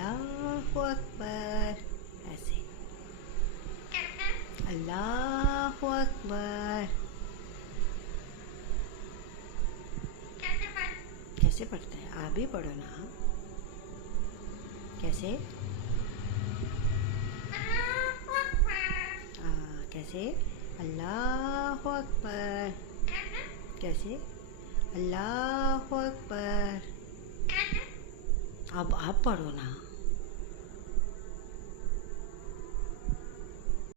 अल्लाहु अकबर। ऐसे अल्लाहु अकबर। कैसे पढ़ते हैं? आप भी पढ़ो ना। कैसे? कैसे? अल्लाहु अकबर। कैसे? अल्लाहु अकबर। अब आप पढ़ो ना।